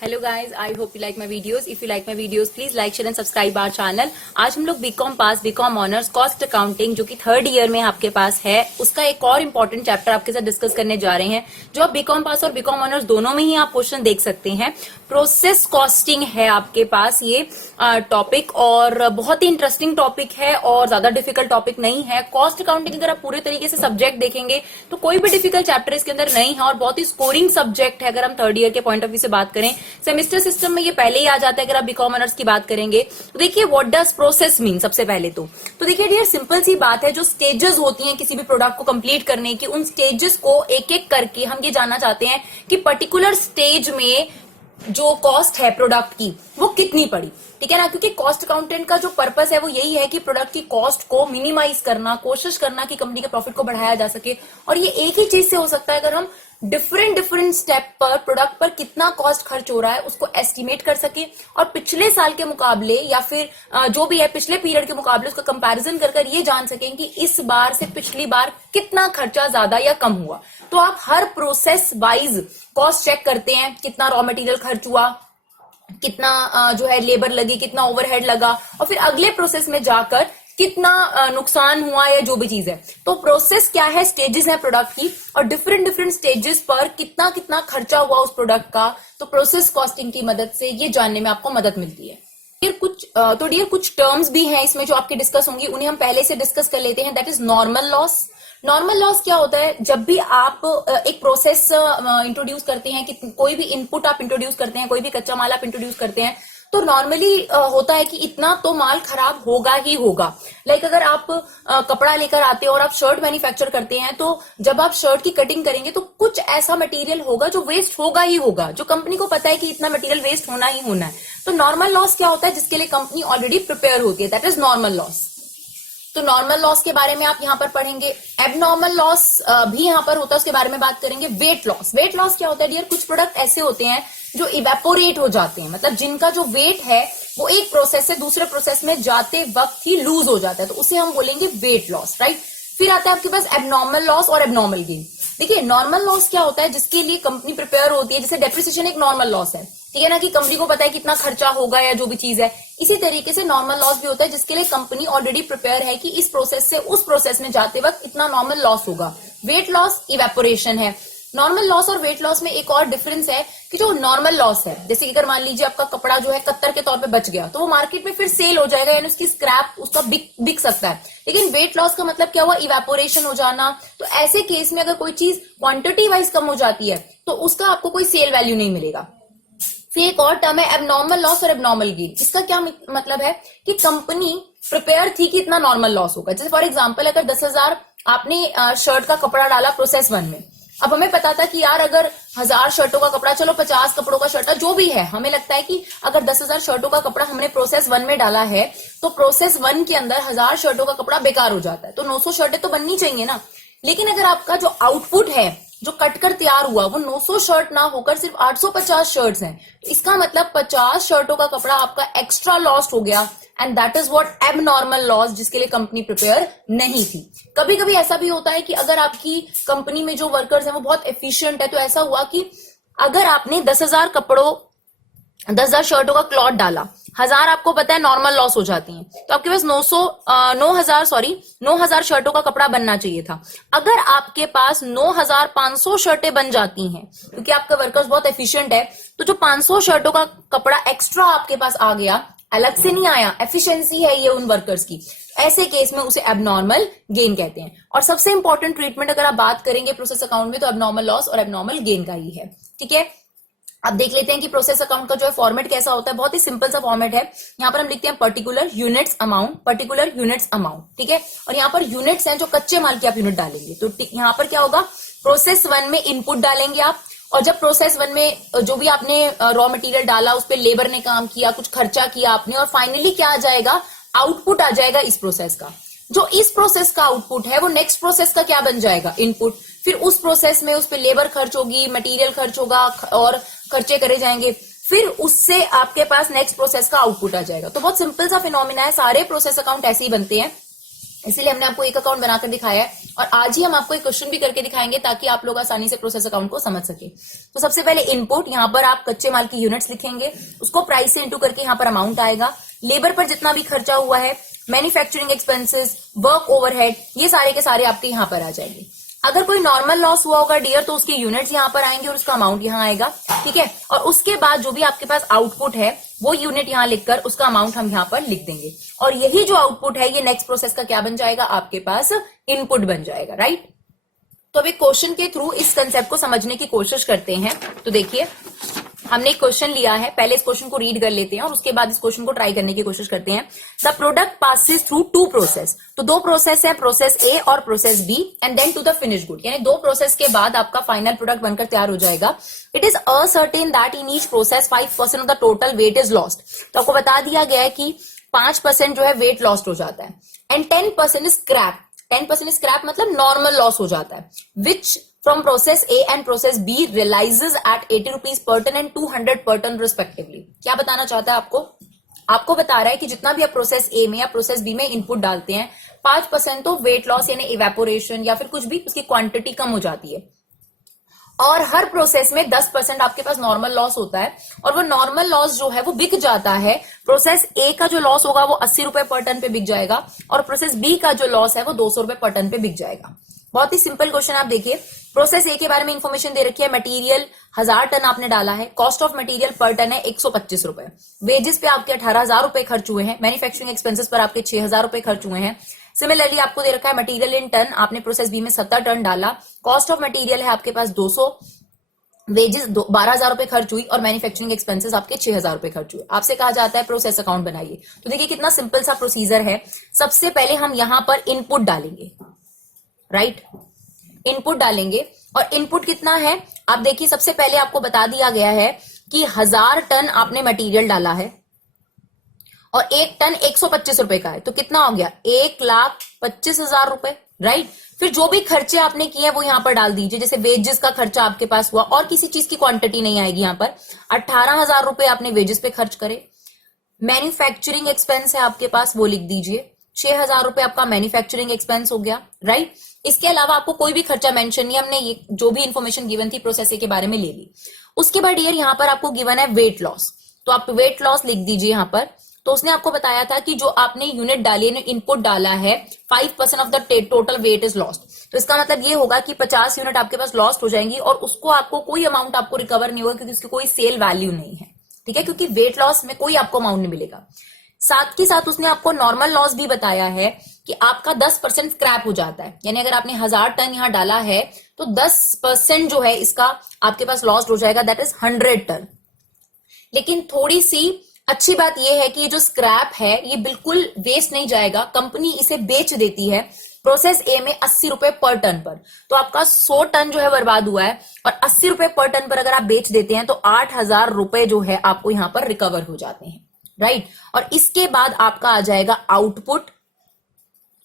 Hello guys, I hope you like my videos. If you like my videos please like share and subscribe our channel. आज हम लोग BCom pass, BCom honours, cost accounting जो कि third year में आपके पास है, उसका एक और इम्पोर्टेंट चैप्टर आपके साथ डिस्कस करने जा रहे हैं, जो आप बीकॉम पास और बीकॉम ऑनर्स दोनों में ही आप क्वेश्चन देख सकते हैं। प्रोसेस कॉस्टिंग है आपके पास ये टॉपिक, और बहुत ही इंटरेस्टिंग टॉपिक है और ज्यादा डिफिकल्ट टॉपिक नहीं है। कॉस्ट अकाउंटिंग अगर आप पूरे तरीके से सब्जेक्ट देखेंगे तो कोई भी डिफिकल्ट चैप्टर इसके अंदर नहीं है और बहुत ही स्कोरिंग सब्जेक्ट है। अगर हम थर्ड ईयर के पॉइंट ऑफ व्यू से बात करें, सेमेस्टर सिस्टम में ये पहले ही आ जाता है। अगर आप बीकॉम ऑनर्स की बात करेंगे तो देखिए व्हाट डज प्रोसेस मीन। सबसे पहले तो देखिए डियर, सिंपल सी बात है, जो स्टेजेस होती हैं किसी भी प्रोडक्ट को कंप्लीट करने की, उन स्टेजेस को एक एक करके हम ये जानना चाहते हैं कि पर्टिकुलर स्टेज में जो कॉस्ट है प्रोडक्ट की वो कितनी पड़ी, ठीक है ना। क्योंकि कॉस्ट अकाउंटेंट का जो पर्पस है वो यही है कि प्रोडक्ट की कॉस्ट को मिनिमाइज करना, कोशिश करना कि कंपनी के प्रॉफिट को बढ़ाया जा सके। और ये एक ही चीज से हो सकता है अगर हम डिफरेंट स्टेप पर प्रोडक्ट पर कितना कॉस्ट खर्च हो रहा है उसको एस्टिमेट कर सके, और पिछले साल के मुकाबले या फिर जो भी है पिछले पीरियड के मुकाबले उसका कंपैरिजन कर ये जान सकें कि इस बार से पिछली बार कितना खर्चा ज्यादा या कम हुआ। तो आप हर प्रोसेस वाइज कॉस्ट चेक करते हैं, कितना रॉ मटेरियल खर्च हुआ, कितना जो है लेबर लगी, कितना ओवरहेड लगा, और फिर अगले प्रोसेस में जाकर कितना नुकसान हुआ या जो भी चीज है। तो प्रोसेस क्या है, स्टेजेस है प्रोडक्ट की, और डिफरेंट स्टेजेस पर कितना कितना खर्चा हुआ उस प्रोडक्ट का। तो प्रोसेस कॉस्टिंग की मदद से ये जानने में आपको मदद मिलती है। डियर कुछ टर्म्स भी हैं इसमें जो आपके डिस्कस होंगी, उन्हें हम पहले से डिस्कस कर लेते हैं। That is normal loss. Normal loss क्या होता है, जब भी आप एक प्रोसेस इंट्रोड्यूस करते हैं, कि कोई भी इनपुट आप इंट्रोड्यूस करते हैं, कोई भी कच्चा माल आप इंट्रोड्यूस करते हैं, तो नॉर्मली होता है कि इतना तो माल खराब होगा ही होगा। लाइक अगर आप कपड़ा लेकर आते हो और आप शर्ट मैन्युफैक्चर करते हैं, तो जब आप शर्ट की कटिंग करेंगे तो कुछ ऐसा मटेरियल होगा जो वेस्ट होगा ही होगा, जो कंपनी को पता है कि इतना मटेरियल वेस्ट होना ही होना है। तो नॉर्मल लॉस क्या होता है, जिसके लिए कंपनी ऑलरेडी प्रिपेयर होती है, दैट इज नॉर्मल लॉस। तो नॉर्मल लॉस के बारे में आप यहाँ पर पढ़ेंगे। एबनॉर्मल लॉस भी यहाँ पर होता है, उसके बारे में बात करेंगे। Weight loss. वेट लॉस क्या होता है डियर, कुछ प्रोडक्ट ऐसे होते हैं जो इवेपोरेट हो जाते हैं, मतलब जिनका जो वेट है वो एक प्रोसेस से दूसरे प्रोसेस में जाते वक्त ही लूज हो जाता है, तो उसे हम बोलेंगे वेट लॉस, राइट। फिर आता है आपके पास एबनॉर्मल लॉस और एबनॉर्मल गेन। देखिए नॉर्मल लॉस क्या होता है, जिसके लिए कंपनी प्रिपेयर होती है, जैसे डेप्रिसिएशन एक नॉर्मल लॉस है, ठीक है ना, कि कंपनी को पता है कितना खर्चा होगा या जो भी चीज है। इसी तरीके से नॉर्मल लॉस भी होता है जिसके लिए कंपनी ऑलरेडी प्रिपेयर है कि इस प्रोसेस से उस प्रोसेस में जाते वक्त इतना नॉर्मल लॉस होगा। वेट लॉस इवेपोरेशन है। नॉर्मल लॉस और वेट लॉस में एक और डिफरेंस है कि जो नॉर्मल लॉस है, जैसे कि अगर मान लीजिए आपका कपड़ा जो है कत्तर के तौर पे बच गया, तो वो मार्केट में फिर सेल हो जाएगा, यानी उसकी स्क्रैप उसका बिक सकता है। लेकिन वेट लॉस का मतलब क्या हुआ, इवेपोरेशन हो जाना। तो ऐसे केस में अगर कोई चीज क्वांटिटी वाइज कम हो जाती है तो उसका आपको कोई सेल वैल्यू नहीं मिलेगा। फिर एक और टर्म है एबनॉर्मल लॉस और एबनॉर्मल गेन। इसका क्या मतलब है कि कंपनी प्रिपेयर थी कि इतना नॉर्मल लॉस होगा। जैसे फॉर एग्जांपल अगर 10,000 आपने शर्ट का कपड़ा डाला प्रोसेस 1 में, अब हमें पता था कि यार अगर 1000 शर्टों का कपड़ा, चलो 50 कपड़ों का शर्ट जो भी है, हमें लगता है कि अगर 10,000 शर्टों का कपड़ा हमने प्रोसेस 1 में डाला है तो प्रोसेस 1 के अंदर 1000 शर्टों का कपड़ा बेकार हो जाता है, तो 900 शर्टें तो बननी चाहिए ना। लेकिन अगर आपका जो आउटपुट है, जो कटकर तैयार हुआ, वो 900 शर्ट ना होकर सिर्फ 850 शर्ट्स हैं, तो इसका मतलब 50 शर्टों का कपड़ा आपका एक्स्ट्रा लॉस्ट हो गया, and that is what abnormal loss, जिसके लिए कंपनी प्रिपेयर नहीं थी। कभी कभी ऐसा भी होता है कि अगर आपकी कंपनी में जो वर्कर्स हैं वो बहुत एफिशिएंट है, तो ऐसा हुआ कि अगर आपने 10,000 शर्टों का क्लॉथ डाला, 1000 आपको पता है नॉर्मल लॉस हो जाती हैं, तो आपके पास 9,000 शर्टों का कपड़ा बनना चाहिए था। अगर आपके पास 9,500 शर्टें बन जाती हैं, क्योंकि आपका वर्कर्स बहुत एफिशिएंट है, तो जो 500 शर्टों का कपड़ा एक्स्ट्रा आपके पास आ गया, अलग से नहीं आया, एफिशिएंसी है ये उन वर्कर्स की, ऐसे केस में उसे एबनॉर्मल गेन कहते हैं। और सबसे इंपॉर्टेंट ट्रीटमेंट अगर आप बात करेंगे प्रोसेस अकाउंट में, तो एबनॉर्मल लॉस और एबनॉर्मल गेन का ही है, ठीक है। अब देख लेते हैं कि प्रोसेस अकाउंट का जो है फॉर्मेट कैसा होता है। बहुत ही सिंपल सा फॉर्मेट है। यहाँ पर हम लिखते हैं particular units amount, particular units amount, ठीक है। और यहाँ पर यूनिट्स हैं जो कच्चे माल की आप यूनिट डालेंगे, तो यहाँ पर क्या होगा, प्रोसेस 1 में इनपुट डालेंगे आप, और जब प्रोसेस 1 में जो भी आपने रॉ मटेरियल डाला, उस पर लेबर ने काम किया, कुछ खर्चा किया आपने, और फाइनली क्या आ जाएगा, आउटपुट आ जाएगा इस प्रोसेस का। जो इस प्रोसेस का आउटपुट है वो नेक्स्ट प्रोसेस का क्या बन जाएगा, इनपुट। फिर उस प्रोसेस में उस पर लेबर खर्च होगी, मटेरियल खर्च होगा और खर्चे करे जाएंगे, फिर उससे आपके पास नेक्स्ट प्रोसेस का आउटपुट आ जाएगा। तो बहुत सिंपल सा फिनोमिना है, सारे प्रोसेस अकाउंट ऐसे ही बनते हैं, इसीलिए हमने आपको एक अकाउंट बनाकर दिखाया है। और आज ही हम आपको एक क्वेश्चन भी करके दिखाएंगे ताकि आप लोग आसानी से प्रोसेस अकाउंट को समझ सके। तो सबसे पहले इनपुट, यहाँ पर आप कच्चे माल की यूनिट्स लिखेंगे, उसको प्राइस से इंटू करके यहाँ पर अमाउंट आएगा। लेबर पर जितना भी खर्चा हुआ है, मैन्युफैक्चरिंग एक्सपेंसेस, वर्क ओवरहेड, ये सारे के सारे आपके यहाँ पर आ जाएंगे। अगर कोई नॉर्मल लॉस हुआ होगा डियर तो उसकी यूनिट्स यहाँ पर आएंगे और उसका अमाउंट यहाँ आएगा, ठीक है। और उसके बाद जो भी आपके पास आउटपुट है वो यूनिट यहाँ लिखकर उसका अमाउंट हम यहाँ पर लिख देंगे, और यही जो आउटपुट है ये नेक्स्ट प्रोसेस का क्या बन जाएगा, आपके पास इनपुट बन जाएगा, राइट। तो अब एक क्वेश्चन के थ्रू इस कंसेप्ट को समझने की कोशिश करते हैं। तो देखिए हमने एक क्वेश्चन लिया है, पहले इस क्वेश्चन को रीड कर लेते हैं और उसके बाद इस क्वेश्चन को ट्राई करने की कोशिश करते हैं। The product passes through two process, तो दो प्रोसेस है, प्रोसेस ए और process B, and then to the finish good, यानी दो प्रोसेस के बाद आपका फाइनल प्रोडक्ट बनकर तैयार हो जाएगा। It is ascertain that in each process 5% of the total weight is lost, तो आपको बता दिया गया है कि 5% जो है वेट लॉस्ट हो जाता है, एंड 10% इज स्क्रैप, 10% स्क्रैप मतलब नॉर्मल लॉस हो जाता है, which from process A and process B realizes at 80 rupees per ton and 200 per ton respectively. क्या बताना चाहता है आपको बता रहा है कि जितना भी आप प्रोसेस ए में या प्रोसेस बी में इनपुट डालते हैं 5% तो वेट लॉस यानी इवेपोरेशन या फिर कुछ भी उसकी क्वांटिटी कम हो जाती है, और हर प्रोसेस में 10% आपके पास नॉर्मल लॉस होता है, और वो नॉर्मल लॉस जो है वो बिक जाता है। प्रोसेस ए का जो लॉस होगा वो 80 रुपए पर टन पे बिक जाएगा, और प्रोसेस बी का जो लॉस है वो 200 रुपए पर टन पे बिक जाएगा। बहुत ही सिंपल क्वेश्चन आप देखिए, प्रोसेस ए के बारे में इंफॉर्मेशन दे रखी है, मटेरियल 1000 टन आपने डाला है, कॉस्ट ऑफ मटेरियल पर टन है 125 रुपए, वेजेस पे आपके 18,000 रुपए खर्च हुए हैं, मैन्युफैक्चरिंग एक्सपेंसेस पर आपके 6,000 रुपए खर्च हुए हैं। सिमिलरली आपको दे रखा है मटेरियल इन टन, आपने प्रोसेस बी में 70 टन डाला, कॉस्ट ऑफ मटेरियल है आपके पास 200, वेजेस 12,000 रुपए खर्च हुई, और मैन्युफैक्चरिंग एक्सपेंसेस आपके 6,000 रुपए खर्च हुए। आपसे कहा जाता है प्रोसेस अकाउंट बनाइए। तो देखिए कितना सिंपल सा प्रोसीजर है। सबसे पहले हम यहां पर इनपुट डालेंगे, राइट, इनपुट डालेंगे, और इनपुट कितना है आप देखिए, सबसे पहले आपको बता दिया गया है कि 1000 टन आपने मटेरियल डाला है और एक टन 125 रुपए का है, तो कितना हो गया 1,25,000 रुपए, राइट। फिर जो भी खर्चे आपने किए वो यहां पर डाल दीजिए, जैसे वेजेस का खर्चा आपके पास हुआ और किसी चीज की क्वांटिटी नहीं आएगी यहां पर, 18,000 रुपए आपने वेजेस पे खर्च करे। मैन्युफैक्चरिंग एक्सपेंस है आपके पास, वो लिख दीजिए, 6,000 रुपए आपका मैन्युफैक्चरिंग एक्सपेंस हो गया, राइट। इसके अलावा आपको कोई भी खर्चा मेंशन नहीं, हमने ये जो भी इंफॉर्मेशन गिवन थी प्रोसेस के बारे में ले ली। उसके बाद यार यहाँ पर आपको गिवन है वेट लॉस, तो आप वेट लॉस लिख दीजिए यहाँ पर। तो उसने आपको बताया था कि जो आपने यूनिट डाली है, इनपुट डाला है, 5% of the total weight is lost, तो इसका मतलब ये होगा कि 50 यूनिट आपके पास लॉस्ट हो जाएंगी, और उसको आपको कोई अमाउंट आपको रिकवर नहीं होगा क्योंकि उसकी कोई सेल वैल्यू नहीं है, ठीक है, क्योंकि वेट लॉस में कोई आपको अमाउंट नहीं मिलेगा। साथ के साथ उसने आपको नॉर्मल लॉस भी बताया है कि आपका 10% स्क्रैप हो जाता है, यानी अगर आपने 1000 टन यहां डाला है तो 10% जो है इसका आपके पास लॉस्ट हो जाएगा, दैट इज 100 टन। लेकिन थोड़ी सी अच्छी बात यह है कि ये जो स्क्रैप है ये बिल्कुल वेस्ट नहीं जाएगा, कंपनी इसे बेच देती है प्रोसेस ए में 80 रुपए पर टन पर, तो आपका 100 टन जो है बर्बाद हुआ है, और 80 रुपए पर टन पर अगर आप बेच देते हैं तो 8,000 रुपए जो है आपको यहां पर रिकवर हो जाते हैं, राइट। और इसके बाद आपका आ जाएगा आउटपुट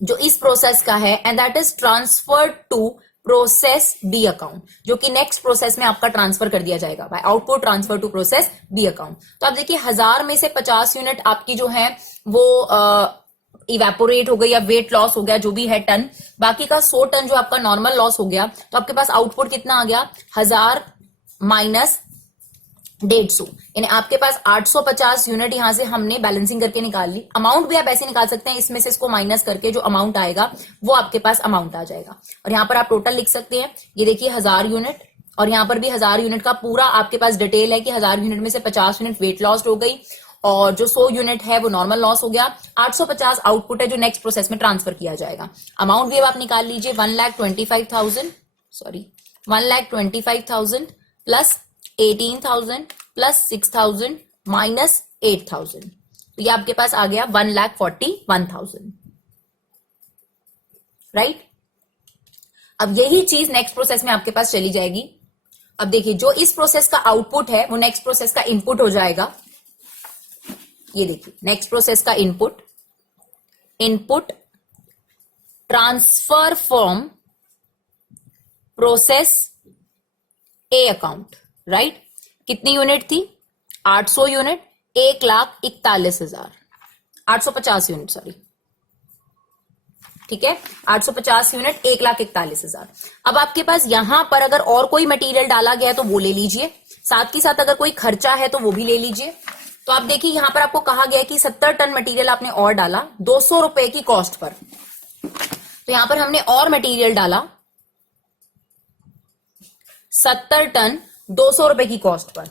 जो इस प्रोसेस का है, and that is transfer to process B account, जो कि नेक्स्ट प्रोसेस में आपका ट्रांसफर कर दिया जाएगा by output transfer to process B account. तो आप देखिए 1000 में से 50 यूनिट आपकी जो है वो इवेपोरेट हो गई या वेट लॉस हो गया जो भी है टन, बाकी का 100 टन जो आपका नॉर्मल लॉस हो गया, तो आपके पास आउटपुट कितना आ गया 1000 माइनस 150, यानी आपके पास 850 यूनिट यहां से हमने बैलेंसिंग करके निकाल ली। अमाउंट भी आप ऐसे निकाल सकते हैं, इसमें से इसको माइनस करके जो अमाउंट आएगा वो आपके पास अमाउंट आ जाएगा, और यहां पर आप टोटल लिख सकते हैं, ये देखिए 1000 यूनिट, और यहां पर भी 1000 यूनिट का पूरा आपके पास डिटेल है कि 1000 यूनिट में से 50 यूनिट वेट लॉस हो गई, और जो 100 यूनिट है वो नॉर्मल लॉस हो गया, 850 आउटपुट है जो नेक्स्ट प्रोसेस में ट्रांसफर किया जाएगा। अमाउंट भी अब आप निकाल लीजिए, 1,25,000 प्लस 18,000 प्लस 6,000 माइनस 8,000, तो ये आपके पास आ गया 1,41,000, राइट। अब यही चीज नेक्स्ट प्रोसेस में आपके पास चली जाएगी। अब देखिए जो इस प्रोसेस का आउटपुट है वो नेक्स्ट प्रोसेस का इनपुट हो जाएगा। ये देखिए नेक्स्ट प्रोसेस का input transfer from process A account, right. कितनी यूनिट थी 800 यूनिट, 1,41,000, 850 यूनिट सॉरी, ठीक है, 850 यूनिट 1,41,000। अब आपके पास यहां पर अगर और कोई मटेरियल डाला गया है तो वो ले लीजिए, साथ ही साथ अगर कोई खर्चा है तो वो भी ले लीजिए। तो आप देखिए यहां पर आपको कहा गया है कि 70 टन मटेरियल आपने और डाला 200 रुपए की कॉस्ट पर। तो यहां पर हमने और मटेरियल डाला 70 टन 200 रुपए की कॉस्ट पर,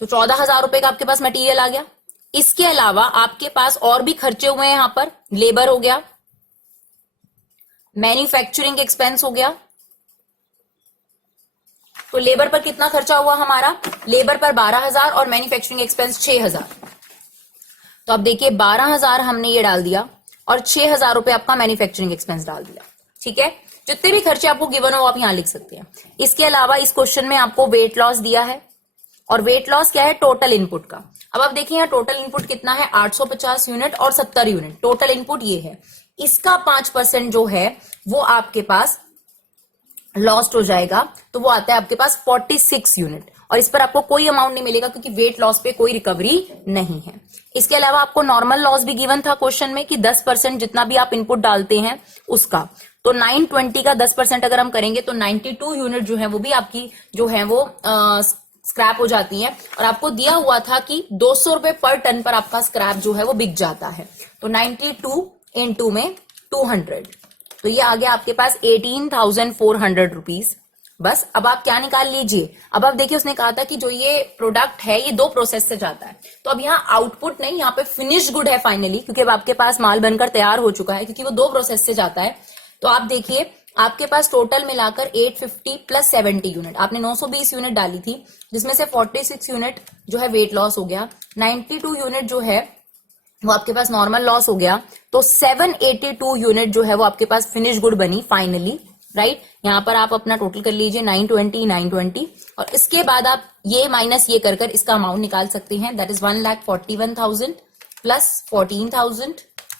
तो 14,000 रुपए का आपके पास मटेरियल आ गया। इसके अलावा आपके पास और भी खर्चे हुए हैं, यहां पर लेबर हो गया, मैन्युफैक्चरिंग एक्सपेंस हो गया। तो लेबर पर कितना खर्चा हुआ हमारा, लेबर पर 12,000 और मैन्युफैक्चरिंग एक्सपेंस 6,000। तो अब देखिए 12,000 हमने ये डाल दिया और 6,000 रुपए आपका मैन्युफैक्चरिंग एक्सपेंस डाल दिया, ठीक है। जितने भी खर्चे आपको गिवन हो आप यहां लिख सकते हैं। इसके अलावा इस क्वेश्चन में आपको वेट लॉस दिया है, और वेट लॉस क्या है, टोटल इनपुट का। अब आप देखिए यहाँ टोटल इनपुट कितना है, 850 यूनिट और 70 यूनिट टोटल इनपुट ये है। इसका 5% जो है वो आपके पास लॉस्ट हो जाएगा, तो वो आता है आपके पास 46 यूनिट, और इस पर आपको कोई अमाउंट नहीं मिलेगा क्योंकि वेट लॉस पे कोई रिकवरी नहीं है। इसके अलावा आपको नॉर्मल लॉस भी गिवन था क्वेश्चन में कि 10% जितना भी आप इनपुट डालते हैं उसका, तो 920 का 10% अगर हम करेंगे तो 92 यूनिट जो है वो भी आपकी जो है वो स्क्रैप हो जाती है। और आपको दिया हुआ था कि 200 रुपए पर टन पर आपका स्क्रैप जो है वो बिक जाता है, तो 92 इंटू में 200, तो ये आ गया आपके पास 18,400 रुपीज। बस अब आप क्या निकाल लीजिए, अब आप देखिए उसने कहा था कि जो ये प्रोडक्ट है ये 2 प्रोसेस से जाता है, तो अब यहाँ आउटपुट नहीं, यहाँ पे फिनिश गुड है फाइनली, क्योंकि अब आपके पास माल बनकर तैयार हो चुका है, क्योंकि वो 2 प्रोसेस से जाता है। तो आप देखिए आपके पास टोटल मिलाकर 850 प्लस 70 यूनिट, आपने 920 यूनिट डाली थी, जिसमें से 46 यूनिट जो है वेट लॉस हो गया, 92 यूनिट जो है वो आपके पास नॉर्मल लॉस हो गया, तो 782 यूनिट जो है वो आपके पास फिनिश गुड बनी फाइनली, राइट। यहां पर आप अपना टोटल कर लीजिए 920 और इसके बाद आप ये माइनस ये कर इसका अमाउंट निकाल सकते हैं, that is 1,41,000 plus 14,000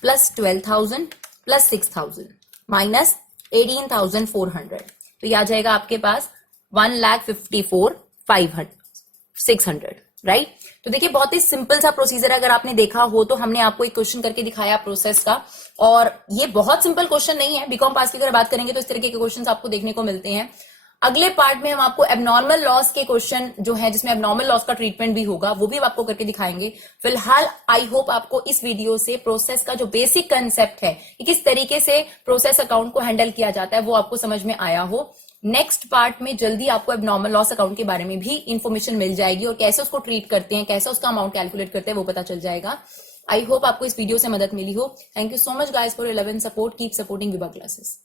plus 12,000 plus 6,000 minus 18,400, तो ये आ जाएगा आपके पास 1,54,600, राइट। तो देखिए बहुत ही सिंपल सा प्रोसीजर, अगर आपने देखा हो तो हमने आपको एक क्वेश्चन करके दिखाया प्रोसेस का, और ये बहुत सिंपल क्वेश्चन नहीं है। बीकॉम पास की अगर बात करेंगे तो इस तरीके के क्वेश्चंस आपको देखने को मिलते हैं। अगले पार्ट में हम आपको एबनॉर्मल लॉस के क्वेश्चन जो है, जिसमें एबनॉर्मल लॉस का ट्रीटमेंट भी होगा, वो भी हम आपको करके दिखाएंगे। फिलहाल आई होप आपको इस वीडियो से प्रोसेस का जो बेसिक कंसेप्ट है कि किस तरीके से प्रोसेस अकाउंट को हैंडल किया जाता है वो आपको समझ में आया हो। नेक्स्ट पार्ट में जल्दी आपको एबनॉर्मल लॉस अकाउंट के बारे में भी इंफॉर्मेशन मिल जाएगी, और कैसे उसको ट्रीट करते हैं, कैसे उसका अमाउंट कैलकुलेट करते हैं वो पता चल जाएगा। आई होप आपको इस वीडियो से मदद मिली हो। Thank you so much guys for your love and support, keep supporting Vibha classes.